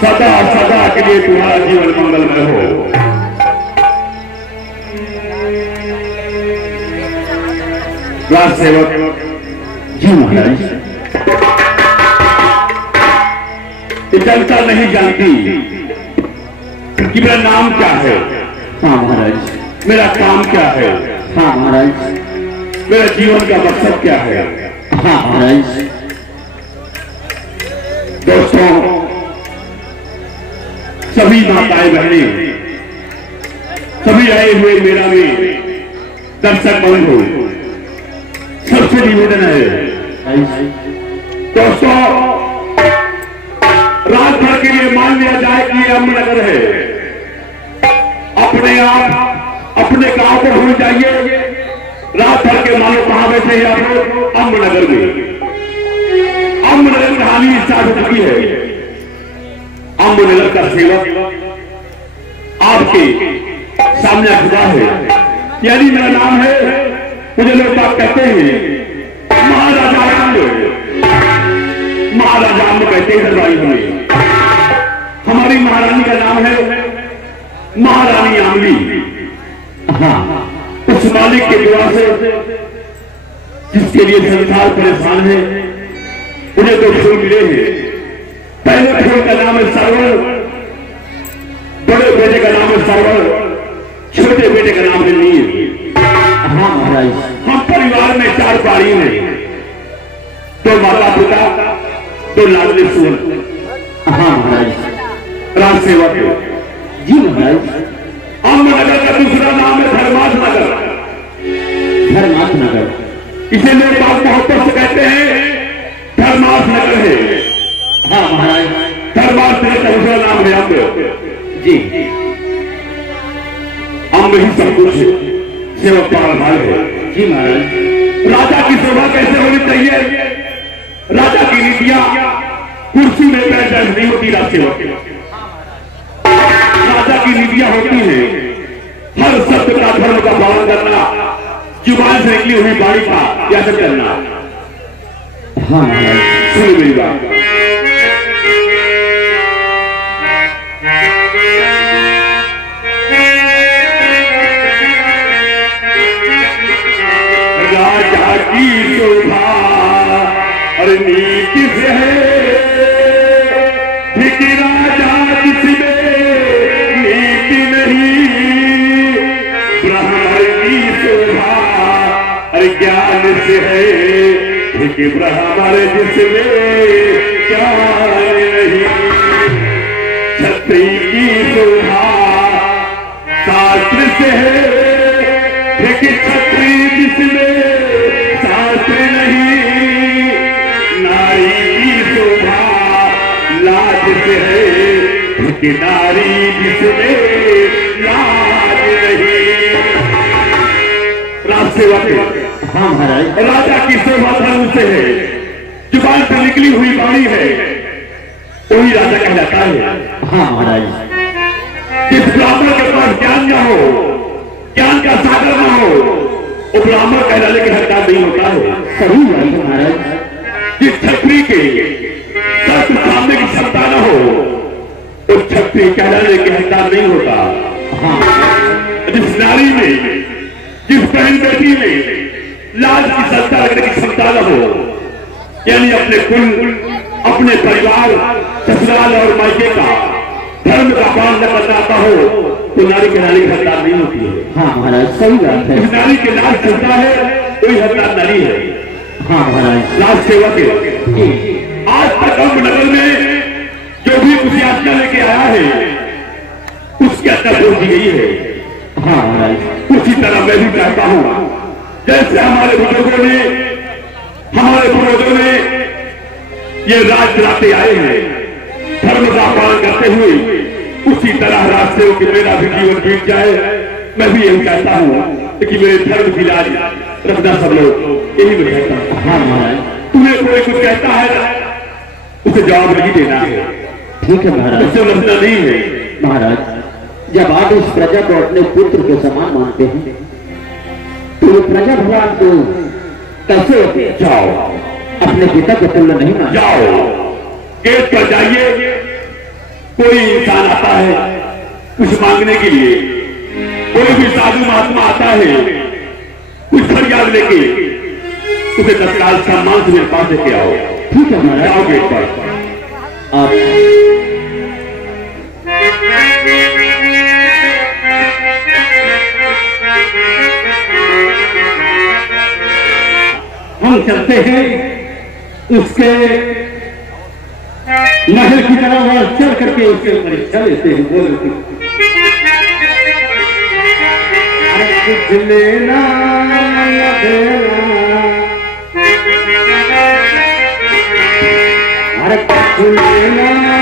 सदा सदा के लिए तुम्हारा जीवन मंगलमय हो। राज सेवक जी महाराज, जनता नहीं जानती कि मेरा नाम क्या है। हाँ महाराज। मेरा काम क्या है। हाँ महाराज। मेरा जीवन का मकसद क्या है। हाँ महाराज। दोस्तों, सभी माताएं बहनें, सभी आए हुए मेला में दर्शक बंधु, सबसे निवेदन है दोस्तों, रात भर के लिए मान लिया जाए कि ये अम्बनगर है। अपने आप अपने गांव को भूल जाइए, रात भर के मानो कहां बैठे हैं आप अम्बनगर में। अम्बनगर कहानी स्टार्ट हो चुकी है। अम्बनगर का सेवक आपके सामने खुदा है, यानी मेरा नाम है। मुझे लोग बात कहते हैं महाराजा आम्ब, महाराजा आम्ब कहते हैं दरबारी हमें। हमारी महारानी का नाम है महारानी आमली। हाँ, उस मालिक के द्वार से जिसके लिए संसार परेशान है, उन्हें दो फूल मिले हैं। पहले फूल का नाम है सरवण, बड़े बेटे का नाम है सरवण, छोटे बेटे का नाम है नील। हाँ महाराज। हम परिवार में 4 बाड़ी हैं, 2 माता पिता, 2 लाडले सुअर। हाँ महाराज। राज सेवक जी महाराज। अम्बनगर का दूसरा नाम है धर्माथ नगर। धर्माथ नगर इसे लोग बात मोहब्बत से कहते हैं धर्माथ नगर है। हाँ महाराज। धर्माथ नगर का दूसरा नाम है अम्ब जी। अम्ब ही सब कुछ सेवक पाल है जी महाराज। राजा की सेवा कैसे होनी चाहिए? राजा की नीतियां कुर्सी में बैठ नहीं होती। राज सेवक राजा की नीतियां होती हैं हर सत्य का, धर्म का पालन करना, जुबान से निकली हुई वाणी का त्याग करना। हाँ सुनिए मेरी बात। राजा की शोभा और नीति से है, ठीक राजा जिसमें नीति नहीं। ब्राह्मण की शोभा और ज्ञान से है, ठीक ब्राह्मण जिसमें ज्ञान नहीं। क्षत्रिय की शोभा शास्त्र से है, ठीक क्षत्रिय जिसमें शास्त्र नहीं। नारी की शोभा लाज से है, ठीक नारी जिसमें लाज नहीं। राज सेवक हाँ महाराज। राजा की शोभा धर्म से है, जुबान से निकली हुई वाणी है, वही राजा कहलाता है। हाँ महाराज। जिस ब्राह्मण के पास ज्ञान न हो, ज्ञान का सागर न हो, वो ब्राह्मण कहलाने के हकदार नहीं होता है। सही बात है महाराज। जिस क्षत्रिय के सत्य सामने की क्षमता न हो, वो क्षत्रिय कहलाने के हकदार नहीं होता। हाँ। जिस नारी में, जिस बहन बेटी में लाज की सत्ता रखने की क्षमता न हो, यानी अपने कुल, अपने परिवार, ससुराल और मायके का धर्म का पालन न करना आता हो, तो नारी कहलाने की हकदार नहीं होती है। हाँ महाराज सही बात है। नारी के लाज चलता है, कोई हकदार नारी है। हाँ महाराज। राज सेवक आज तक अम्बनगर में जो भी कुछ यात्रा लेके आया है, उसकी हत्या बोल दी गई है। हाँ महाराज। उसी तरह मैं भी चाहता हूँ, जैसे हमारे बुजुर्गों ने, हमारे पूर्वजों ने ये राज चलाते आए हैं धर्म का पालन करते हुए, उसी तरह राज सेवक की मेरा भी जीवन बीत जाए। मैं भी यही चाहता हूँ कि मेरे धर्म की लाज रखना सब लोग, यही मैं कहता हूँ। हाँ महाराज। तुम्हें कोई कुछ कहता है उसे जवाब नहीं देना है। ठीक है महाराज। उससे लड़ना नहीं है। महाराज जब आप इस प्रजा को अपने पुत्र के समान मानते हैं, तो ये प्रजा भगवान को कैसे जाओ अपने पिता के तुल्य नहीं मान। जाओ गेट पर जाइए, कोई इंसान आता है कुछ मांगने के लिए, कोई भी साधु महात्मा आता है कुछ फरियाद लेके, उसे तत्काल सम्मान से मेरे पास लेके आओ। ठीक है हमारा, आओ गेट पर। हम चलते हैं उसके महल की तरफ और चल करके उसके परीक्षा लेते हैं। बोल कुछ लेना अरे कुछ लेना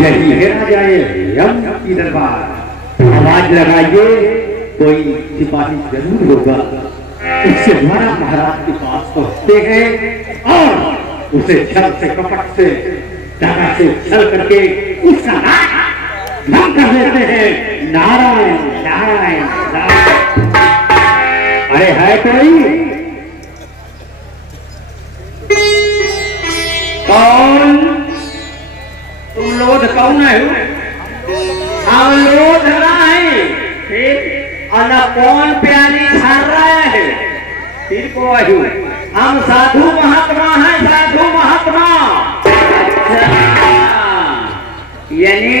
यही है राजाए यम की दरबार। आवाज लगाइए, कोई सिपाही जरूर होगा। उससे हमारा महाराज के पास पहुंचते हैं और उसे छल से कपट से दागा से छल करके उसका नाम कर देते हैं। नारायण नारायण नारायण। अरे है कोई? कौन? तुम लोग कौन है? हम लोग है और न कौन प्यारी छाड़ रहा है फिर को हम साधु महात्मा है, साधु महात्मा। यानी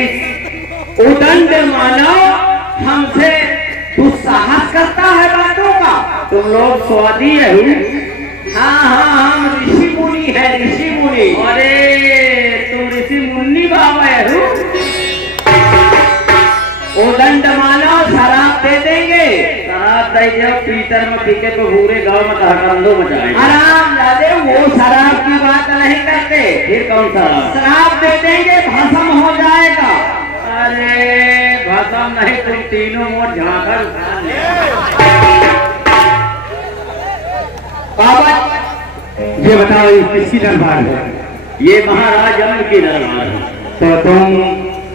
उदंड मानव हमसे दुस्साहस करता है बातों का। तुम लोग स्वादी है? हाँ हाँ हम ऋषि मुनि है, ऋषि मुनि। अरे तुम ऋषि मुनि बाबा है? उदंड मानव शराब दे देंगे। शराब दे दो पीटर में पीके तो पूरे गांव में तहकंदो मचाएंगे। आराम दादे वो शराब की बात नहीं करते। फिर कौन शराब? शराब दे देंगे भस्म हो जाएगा। अरे भस्म नहीं, तुम तीनों मोट झांकर बाबा। ये बताओ ये किसकी दरबार है? ये महाराज जन्म की दरबार है। तो तुम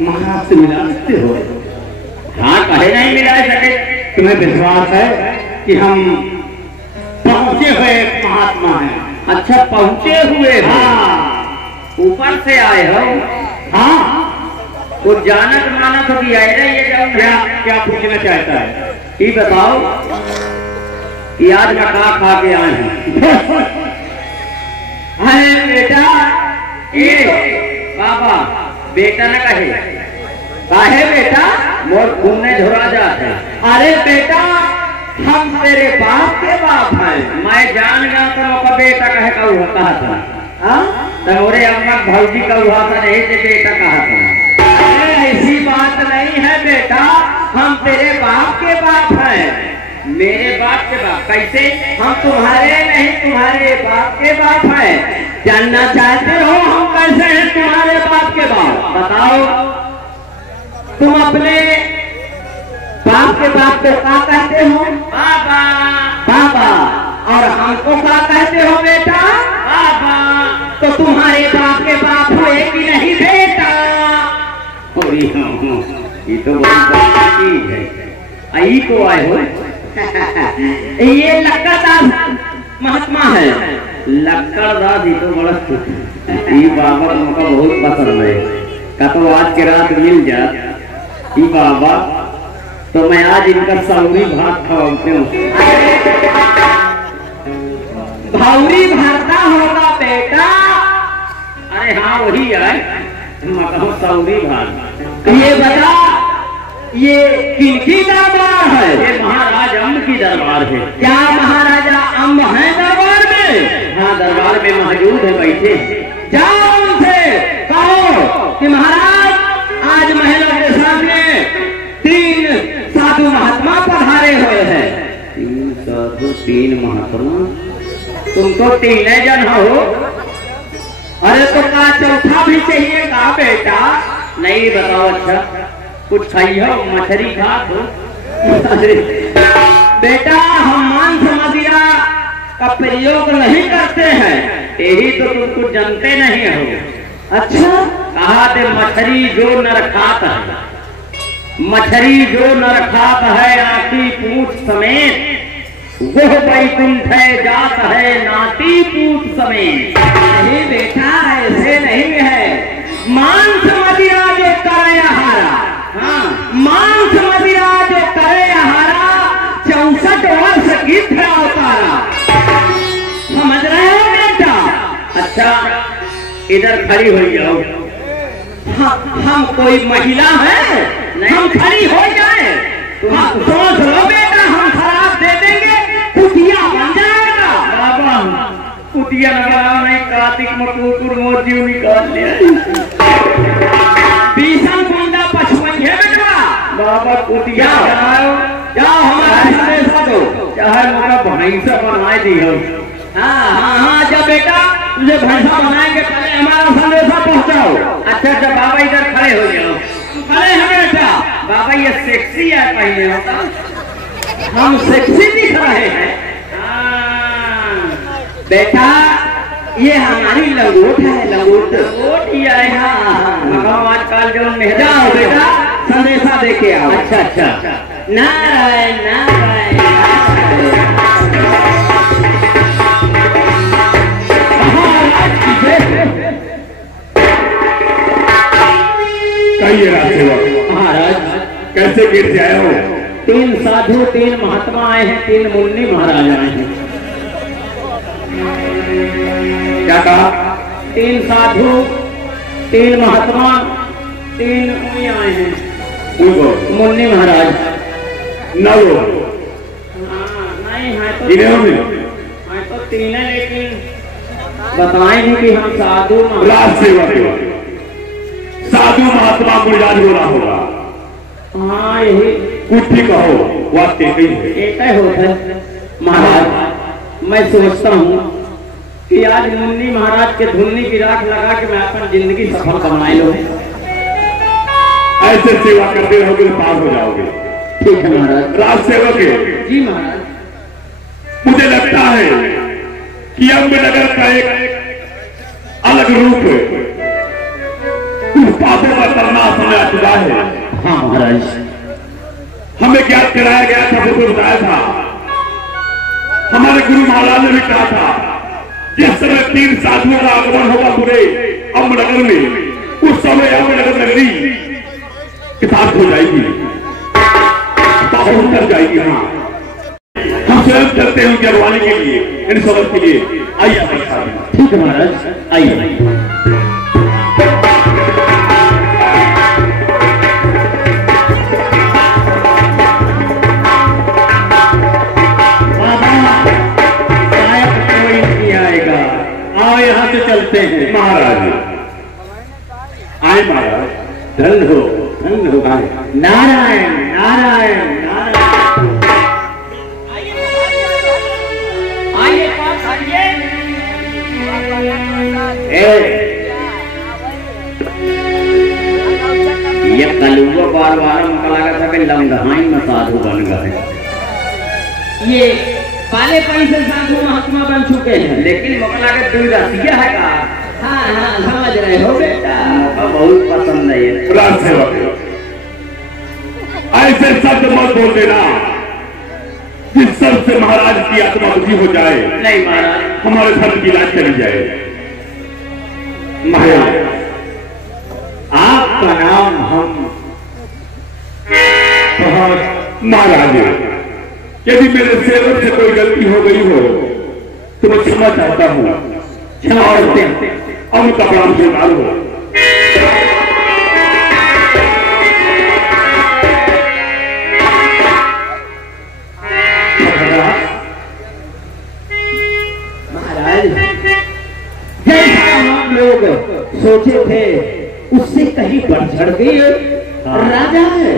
महाराज से मिला सकते हो? हाँ कहे नहीं मिला सके। तुम्हें विश्वास है कि हम पहुंचे हुए महात्मा हैं? अच्छा पहुंचे हुए? हाँ। ऊपर से आए हो? हाँ। वो जानत मानत हो कि आए ये क्या पूछना चाहता है? ये बताओ कि आज मैं खा के आए हैं। अरे बेटा बाबा बेटा न कहे काहे बेटा मोर खून में झुरा जाता। अरे बेटा हम तेरे बाप के बाप हैं। मैं जान गया तो बेटा कहे कहा था। तोरे अम्मा भौजी का हुआ था नहीं से बेटा कहा था। अरे ऐसी बात नहीं है बेटा, हम तेरे बाप के बाप हैं। मेरे बाप के बाप कैसे? हम तुम्हारे नहीं तुम्हारे बाप के बाप हैं। जानना चाहते हो हम कैसे हैं तुम्हारे बाप के बाप? बताओ। तुम अपने बाप के बाप को क्या कहते हो? बाबा। बाबा। और हमको क्या कहते हो बेटा? बाबा। तो तुम्हारे बाप के बाप हुए कि नहीं बेटा? ये तो बहुत बड़ी चीज है। आई को आए हो ये लक्कड़दास महात्मा है। लक्कड़दास, ये तो बड़ा ये बाबा तुमका बहुत पसंद है। का तो आज के रात मिल जा ये बाबा, तो मैं आज इनका सौरी भात खवाते हूँ। भौरी भरता होगा बेटा। अरे हाँ वही है, सौरी भात। ये बता, ये किनकी दरबार है? ये महाराज अम्ब की दरबार है। क्या महाराजा अम्ब है दरबार में? हाँ दरबार में मौजूद है, बैठे। जाओ उनसे कहो कि महाराज आज महिला के सामने 3 साधु महात्मा पधारे हुए हैं। 3 साधु 3 महात्मा? तुम तो 3 जन हो। अरे तो का चौथा भी चाहिए का बेटा? नहीं बताओ। अच्छा कुछ खाइए, मछली खा दो। बेटा हम मांस मदिरा का प्रयोग नहीं करते हैं। यही तो तुम कुछ जानते नहीं हो। अच्छा, कहा थे मछली जो नर खात है, मछली जो नर खात है आखी पूछ समेत, वो वैकुंठ जात है नाती पूछ समेत। नहीं बेटा ऐसे नहीं है। मांस मदिरा जो करे आहारा, हाँ मांस मदिरा जो करे आहारा 64 वर्ष गीत है अवतारा। समझ रहे हो बेटा? अच्छा इधर खड़ी हो जाओ। हम कोई महिला है? हम खड़ी हो जाए? सोच लो बेटा, हम शराब दे देंगे, कुटिया बन जाएगा। बाबा कुटिया नगारा नहीं, कार्तिक में कुकुर मोती निकाल लिया। भीषण गुंडा पछुएंगे बेटा। बाबा कुटिया जाओ हमारा संदेशा दो। चाहे मोरा भैंसा बनाए दी हो। हाँ जब बेटा तुझे भैंसा बनाएंगे, पहले हमारा संदेशा पहुंचाओ। अच्छा अच्छा बाबा इधर खड़े हो जाओ। खड़े हैं बेटा। बाबा ये सेक्सी है पहले होता। हम सेक्सी दिख रहे हैं बेटा। ये हमारी लंगोट है, लंगोट। लंगोट ही है। हाँ आजकल जो जाओ बेटा संदेशा देके आओ। अच्छा अच्छा नारायण नारायण। कहिए राजसेवक, महाराज कैसे गिर से आए हो? 3 साधु 3 महात्मा आए हैं, 3 मुन्नी महाराज आए हैं। क्या कहा? 3 साधु 3 महात्मा 3 मुनि आए हैं। मुन्नी महाराज न वो नहीं है तो इन्हें तो 3 है, लेकिन बताएंगे कि हम साधु राजसेवक साधु महात्मा गुणगान हो रहा होगा। हाँ यही कुछ भी कहो, वाक्य नहीं है। एक ही होता है महाराज। मैं सोचता हूँ कि आज मुन्नी महाराज के धुन्नी की राख लगा के मैं अपनी जिंदगी सफल बनाए लो। ऐसे सेवा करते रहोगे तो पास हो जाओगे। ठीक है महाराज। राजसेवक जी महाराज। मुझे लगता है कि अम्ब नगर का एक अलग रूप उस पापों का करना समय आ चुका है। हाँ महाराज। हमें ज्ञात कराया गया था, वो बताया था, हमारे गुरु महाराज ने भी कहा था जिस समय 3 साधुओं का आगमन होगा पूरे अम्ब नगर में, उस समय अम्ब नगर नगरी के साथ हो जाएगी, बहुत कर जाएगी। हाँ हम स्वयं चलते हैं उनकी अगवानी के लिए, इन सबक के लिए। आइए ठीक है महाराज, आइए। यहाँ से चलते हैं महाराज। आए महाराज, धन हो नारायण नारायण नारायण। आइए पास आइए। ये कलुआ बार बार हमका लगा था कि लंगहाई में साधु बन गए। ये पाले पैसे साधु महात्मा बन चुके हैं। लेकिन मौका लगा तू रसिया है का। हाँ हाँ समझ रहे हो बेटा। मौका बहुत पसंद है ये। राज सेवक ऐसे शब्द मत बोल देना जिस शब्द से महाराज की आत्मा दुखी हो जाए। नहीं महाराज, हमारे धर्म की लाज चली जाए। महाराज आपका नाम हम महाराज, यदि मेरे सेवक से कोई गलती हो गई हो तो मैं क्षमा चाहता हूँ। क्षमा करते हैं, अब का प्रणाम स्वीकार हो। महाराज जैसा हम लोग सोचे थे उससे कहीं बढ़ चढ़ गई। राजा है,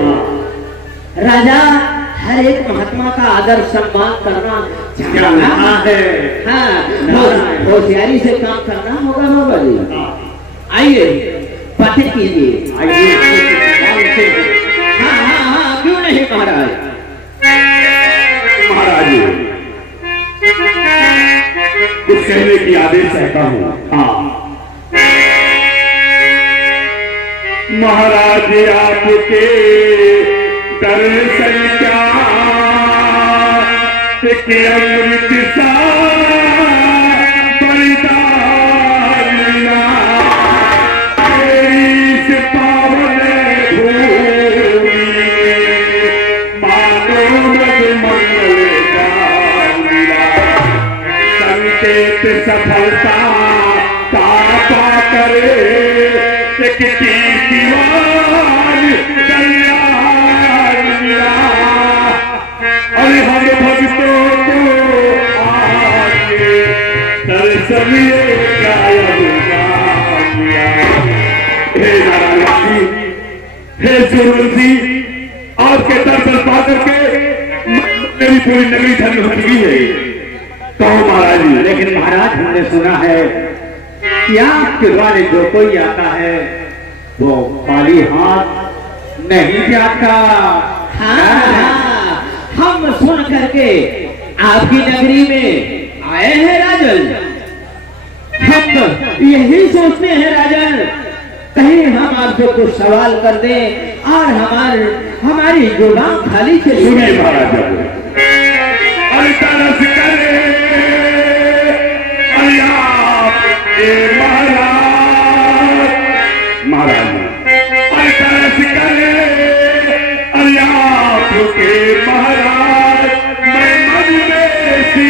राजा हर एक महात्मा का आदर सम्मान करना जानना है। हाँ, होशियारी से काम करना होगा बाबा जी। आइए बातें कीजिए। हाँ हाँ हाँ, क्यों नहीं महाराज। महाराज कुछ कहने की आदेश चाहता हूँ। हाँ महाराज आपके दर्शन क्या कि अमृत सा बलिदान मिला इस पावन भूमि मानो मंगल का मिला संकेत सफलता का पा करे एक कीर्तिमान कल्याण मिला। अरे हम भक्तों को आगे दर्शन गायब किया। हे नारायण जी, हे सुरवंश जी, आपके दर्शन पा करके मेरी पूरी नगरी धन्य बन गई है। कहो महाराज जी। लेकिन महाराज हमने सुना है कि आपके द्वारे जो कोई आता है वो खाली हाथ नहीं जाता। हाँ, हम सुन करके आपकी नगरी में आए हैं राजन। हम यही सोचते हैं राजन, कहीं हम आपसे कुछ सवाल कर दें और हमारी जुबान खाली चली। सुनिए महाराज, अरे तरस करे महाराज अरे तरस करे अरे आपके महाराज मैं मन में सिहारा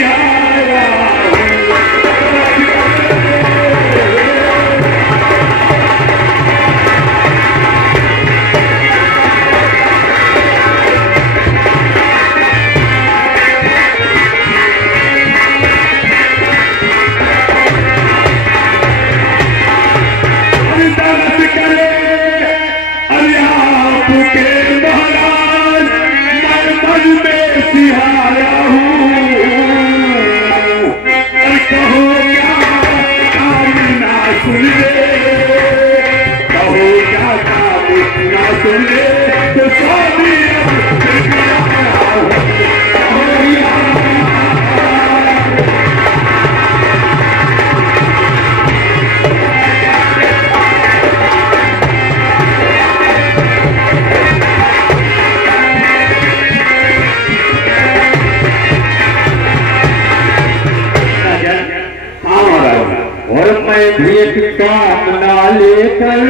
कामना लेकर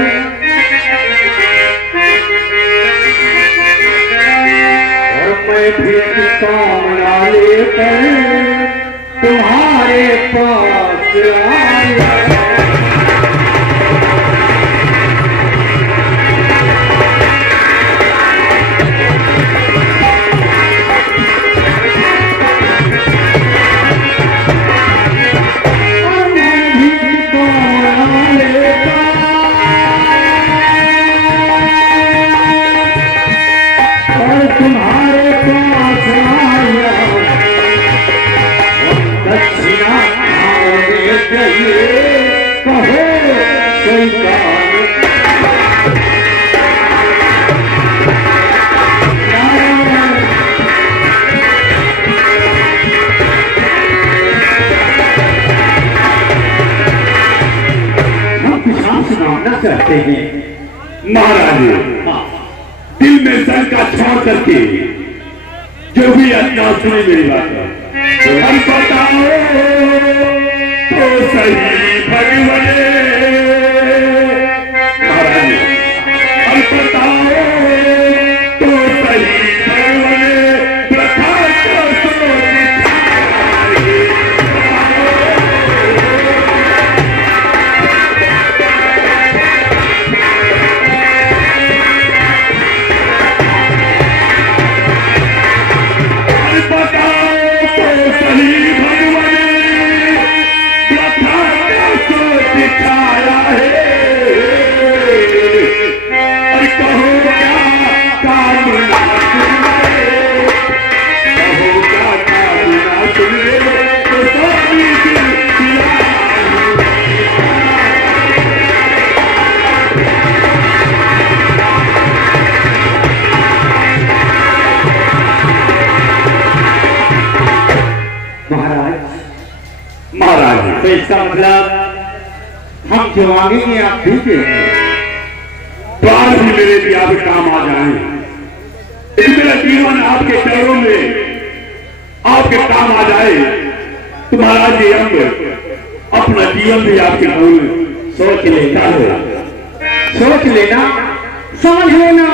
और मैं भेंट कामना लेकर तुम्हारे पास आया। तुम्हारे पास आया दक्षिणा चाहिए करते हैं महाराज। दिल में शंका छोड़ करके जो भी आज्ञा सुने मेरी बात हम बताओ तो सही भगवान। महाराज हम बताओ तो सही भगवान। प्रथा को तो इसका मतलब हम जो मांगेंगे आप दीजिए। प्राण भी मेरे भी आप काम आ जाए। मेरा जीवन आपके चरणों में आपके काम आ जाए तो महाराज जी हम अपना जीवन भी आपके मूल सोच लेना, सोच लेना, समझ लेना।